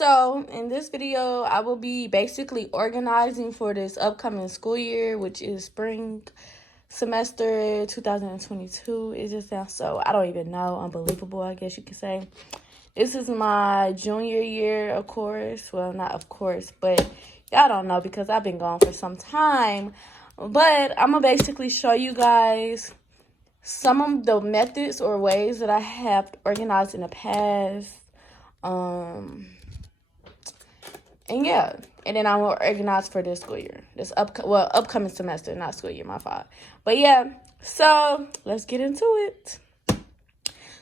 So in this video, I will be basically organizing for this upcoming school year, which is spring semester 2022. It just sounds so, I don't even know, unbelievable, I guess you could say. This is my junior year, of course. Well, not of course, but y'all don't know because I've been gone for some time. But I'm going to basically show you guys some of the methods or ways that I have organized in the past. And yeah, and then I will organize for this school year. This upcoming semester, not school year, my fault. But yeah, so let's get into it.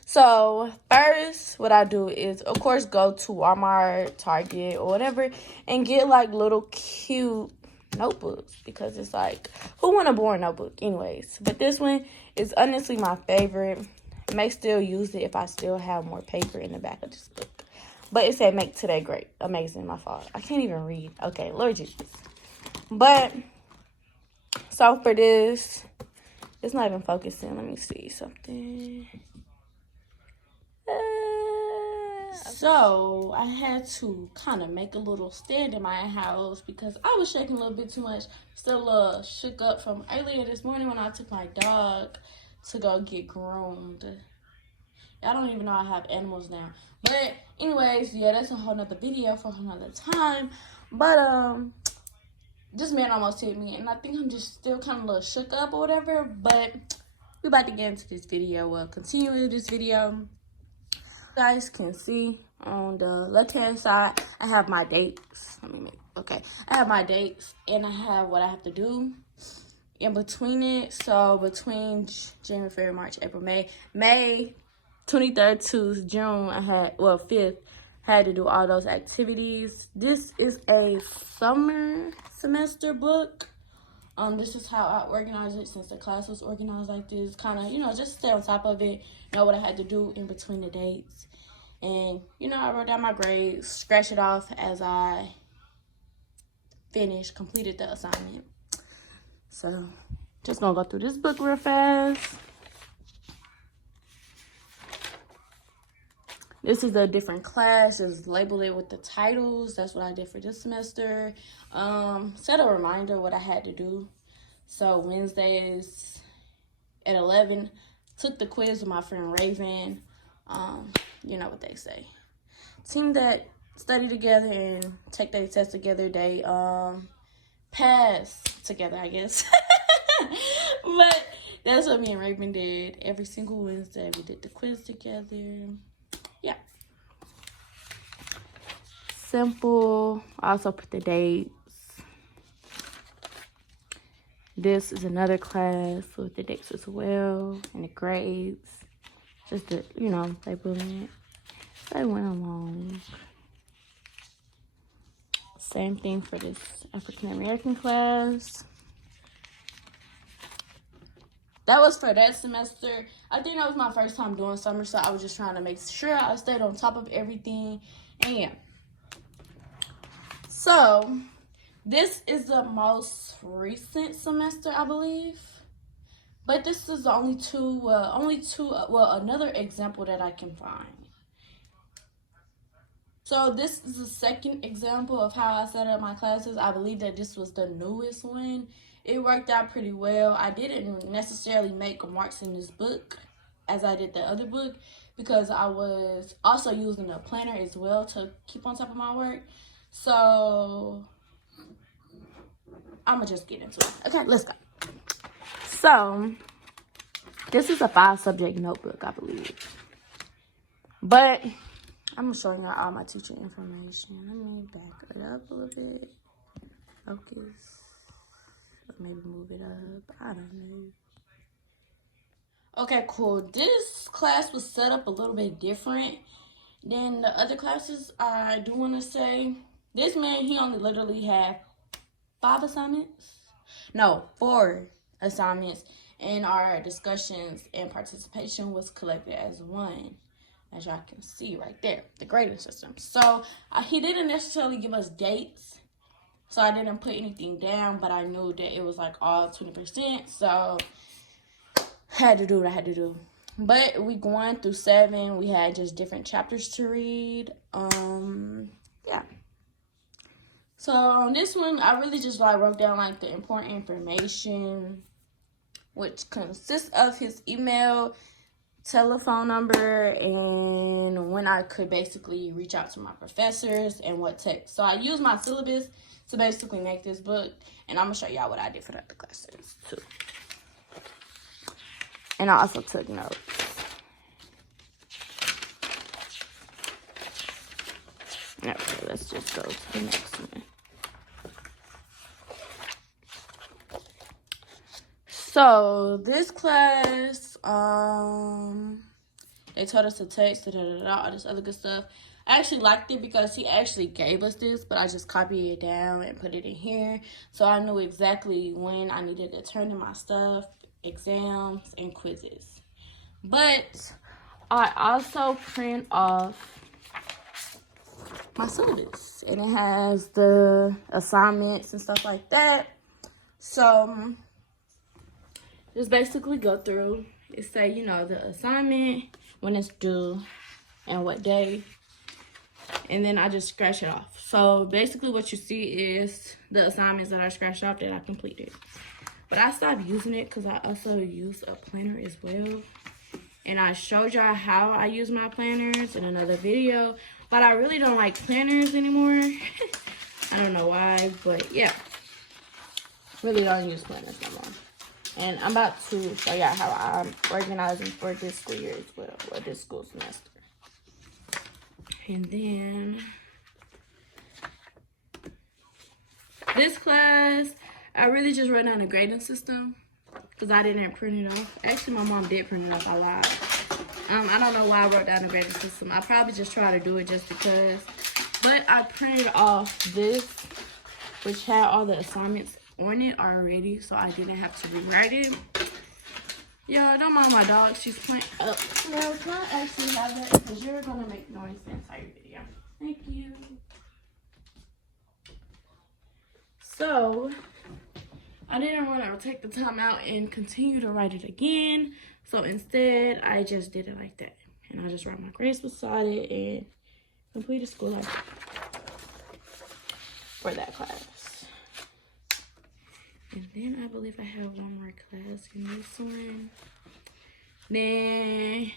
So first, what I do is, of course, go to Walmart, Target, or whatever, and get like little cute notebooks because it's like, who want a boring notebook anyways? But this one is honestly my favorite. I may still use it if I still have more paper in the back of this book. But it said make today great. Amazing, my fault. I can't even read. Okay, Lord Jesus. But, so for this, it's not even focusing. Let me see something. So, I had to kind of make a little stand in my house because I was shaking a little bit too much. Still a little shook up from earlier this morning when I took my dog to go get groomed. I don't even know I have animals now. But anyways, yeah, that's a whole nother video for a whole nother time. But this man almost hit me, and I think I'm just still kind of a little shook up or whatever. But we about to get into this video. We'll continue with this video. You guys can see on the left-hand side, I have my dates. I have my dates, and I have what I have to do in between it. So between January, February, March, April, May 23rd to June, 5th, had to do all those activities. This is a summer semester book. This is how I organize it since the class was organized like this. Kind of, just stay on top of it, know what I had to do in between the dates. And, I wrote down my grades, scratched it off as I completed the assignment. So, just gonna go through this book real fast. This is a different class. Just labeled it with the titles. That's what I did for this semester. Set a reminder what I had to do. So Wednesdays at 11, took the quiz with my friend Raven. You know what they say. Team that study together and take their test together, they pass together, I guess. But that's what me and Raven did. Every single Wednesday, we did the quiz together. Yeah. Simple. I also put the dates. This is another class with the dates as well and the grades. Just the, labeling it. They went along. Same thing for this African American class. That was for that semester. I think that was my first time doing summer, so I was just trying to make sure I stayed on top of everything. And yeah. So, this is the most recent semester, I believe. But this is the another example that I can find. So, this is the second example of how I set up my classes. I believe that this was the newest one. It worked out pretty well. I didn't necessarily make marks in this book as I did the other book because I was also using a planner as well to keep on top of my work. So, I'm going to just get into it. Okay, let's go. So, this is a 5-subject notebook, I believe. But I'm going to show you all my teacher information. Let me back it up a little bit. Focus. Maybe move it up. I don't know. Okay, cool. This class was set up a little bit different than the other classes. I do want to say this man, he only literally had 4 assignments, and our discussions and participation was collected as 1, as y'all can see right there, the grading system. So he didn't necessarily give us dates. So I didn't put anything down, but I knew that it was like all 20%. So I had to do what I had to do. But we going through 7. We had just different chapters to read. Yeah. So on this one, I really just like wrote down like the important information, which consists of his email, telephone number, and when I could basically reach out to my professors and what text. So I used my syllabus to basically make this book, and I'm gonna show y'all what I did for the other classes too. And I also took notes. Okay, let's just go to the next one. So this class, they told us to text, all this other good stuff. I actually liked it because he actually gave us this, but I just copied it down and put it in here. So I knew exactly when I needed to turn in my stuff, exams, and quizzes. But I also print off my syllabus, and it has the assignments and stuff like that. So just basically go through. It say, you know, the assignment, when it's due, and what day. And then I just scratch it off. So basically what you see is the assignments that I scratched off that I completed. But I stopped using it because I also use a planner as well. And I showed y'all how I use my planners in another video. But I really don't like planners anymore. I don't know why, but yeah. Really don't use planners no more. And I'm about to show y'all how I'm organizing for this school year as well, or this school semester. And then this class, I really just wrote down a grading system because I didn't print it off. Actually, my mom did print it off. I lied. I don't know why I wrote down a grading system. I probably just tried to do it just because. But I printed off this, which had all the assignments on it already, so I didn't have to rewrite it. Yo, don't mind my dog. She's playing up. No, can I actually have that? Because you're going to make noise the entire video. Thank you. So, I didn't want to take the time out and continue to write it again. So, instead, I just did it like that. And I just write my grades beside it and completed school life for that class. And then I believe I have one more class in this one. Then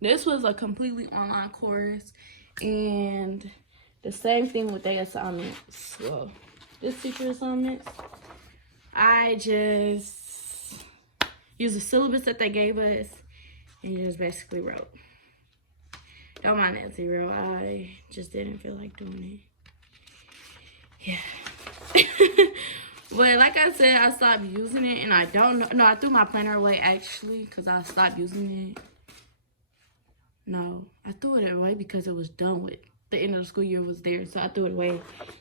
this was a completely online course, and the same thing with their assignments. Well, this teacher assignments, I just used the syllabus that they gave us and just basically wrote. Don't mind that 0. I just didn't feel like doing it. Yeah. But like I said, I stopped using it, and I don't know. No, I threw my planner away, actually, because I stopped using it. No, I threw it away because it was done with. The end of the school year was there, so I threw it away.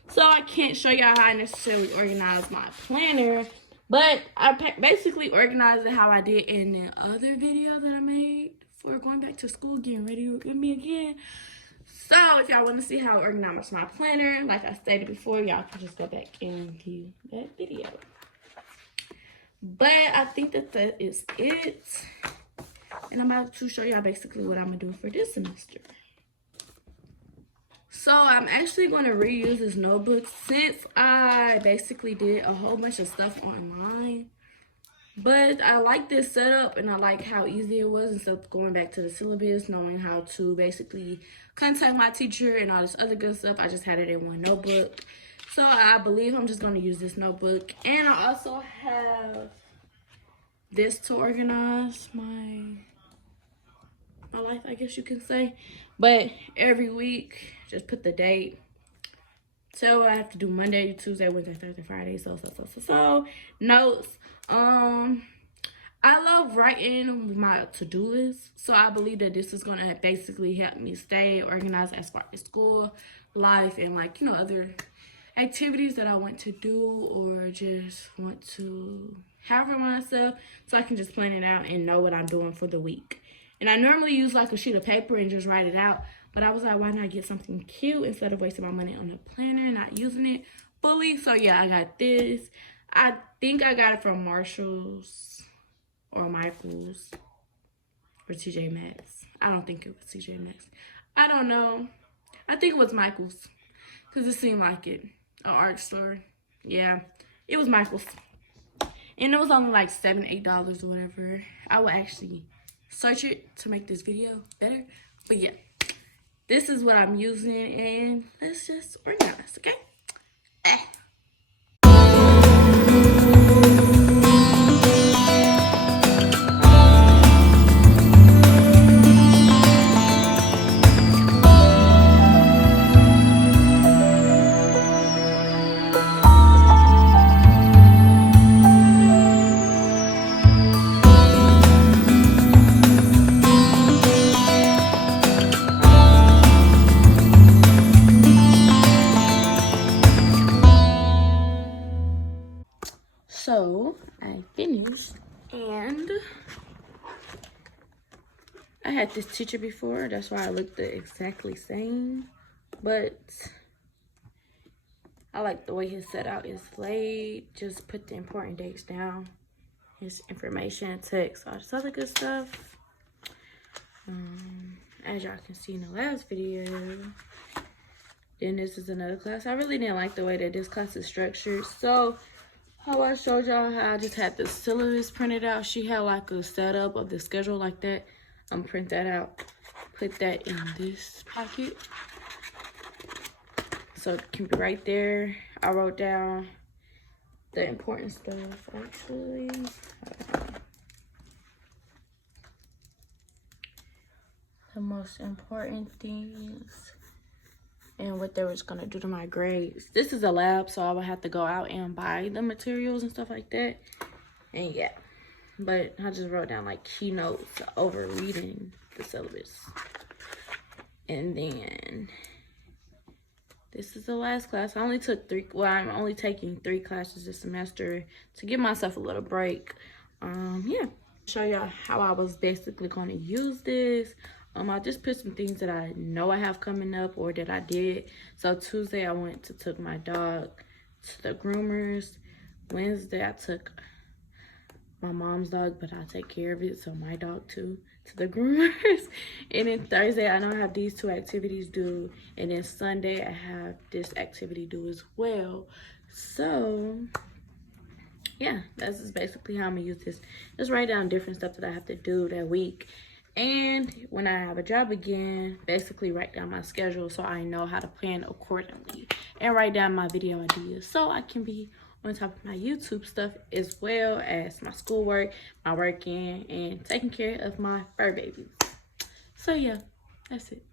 So I can't show y'all how I necessarily organize my planner, but I basically organized it how I did in the other video that I made for going back to school, getting ready with me again. So, if y'all want to see how I organize my planner, like I stated before, y'all can just go back and view that video. But I think that is it. And I'm about to show y'all basically what I'm going to do for this semester. So, I'm actually going to reuse this notebook since I basically did a whole bunch of stuff online. But I like this setup, and I like how easy it was instead of going back to the syllabus, knowing how to basically contact my teacher and all this other good stuff. I just had it in one notebook. So I believe I'm just going to use this notebook. And I also have this to organize my life, I guess you can say. But every week, just put the date. So I have to do Monday, Tuesday, Wednesday, Thursday, Friday, so notes. I love writing my to-do list, so I believe that this is gonna basically help me stay organized as far as school life and, like, you know, other activities that I want to do or just want to have for myself, so I can just plan it out and know what I'm doing for the week. And I normally use like a sheet of paper and just write it out, but I was like, why not get something cute instead of wasting my money on a planner and not using it fully? So yeah, I got this. I think I got it from Marshall's or Michael's or TJ Maxx. I don't think it was TJ Maxx. I don't know. I think it was Michael's because it seemed like it. an art store. Yeah, it was Michael's. And it was only like $7, $8 or whatever. I will actually search it to make this video better. But yeah, this is what I'm using, and let's just organize, okay? So I finished, and I had this teacher before. That's why I looked the exactly same, but I like the way his setup is laid. Just put the important dates down, his information, text, all this other good stuff. As y'all can see in the last video. Then this is another class. I really didn't like the way that this class is structured. So how I showed y'all how I just had the syllabus printed out. She had like a setup of the schedule like that. I'm gonna print that out, put that in this pocket. So it can be right there. I wrote down the important stuff actually. The most important things and what they was gonna do to my grades. This is a lab, so I would have to go out and buy the materials and stuff like that. And yeah, but I just wrote down like keynotes over reading the syllabus. And then this is the last class. I only took 3, well, I'm only taking 3 classes this semester to give myself a little break. Yeah, show y'all how I was basically gonna use this. I just put some things that I know I have coming up or that I did. So Tuesday I went to took my dog to the groomers. Wednesday I took my mom's dog, but I take care of it, so my dog too, to the groomers. And then Thursday I know I have these 2 activities due, and then Sunday I have this activity due as well. So yeah, that's just basically how I'm gonna use this. Just write down different stuff that I have to do that week. And when I have a job again, basically write down my schedule so I know how to plan accordingly. And write down my video ideas so I can be on top of my YouTube stuff as well as my schoolwork, my working, and taking care of my fur babies. So yeah, that's it.